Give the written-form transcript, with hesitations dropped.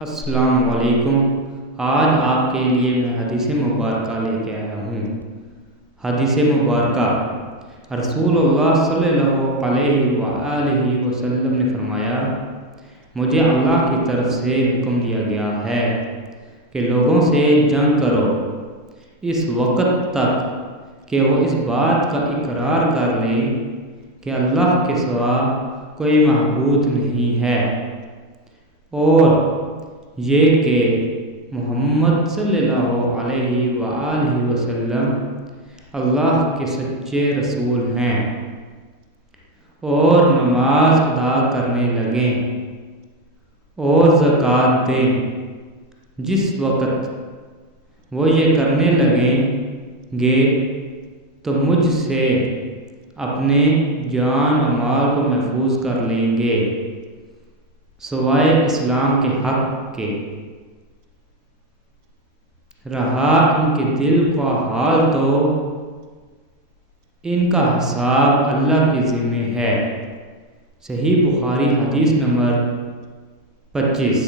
السلام علیکم۔ آج آپ کے لیے میں حدیث مبارکہ لے کے آیا ہوں۔ حدیث مبارکہ رسول اللہ صلی اللہ علیہ وآلہ وسلم نے فرمایا، مجھے اللہ کی طرف سے حکم دیا گیا ہے کہ لوگوں سے جنگ کرو اس وقت تک کہ وہ اس بات کا اقرار کر لیں کہ اللہ کے سوا کوئی معبود نہیں ہے، اور یہ کہ محمد صلی اللہ علیہ وآلہ وسلم اللہ کے سچے رسول ہیں، اور نماز ادا کرنے لگیں اور زکوٰۃ دیں۔ جس وقت وہ یہ کرنے لگیں گے تو مجھ سے اپنے جان و مال کو محفوظ کر لیں گے سوائے اسلام کے حق کے۔ رہا ان کے دل کا حال تو ان کا حساب اللہ کے ذمے ہے۔ صحیح بخاری حدیث نمبر 25۔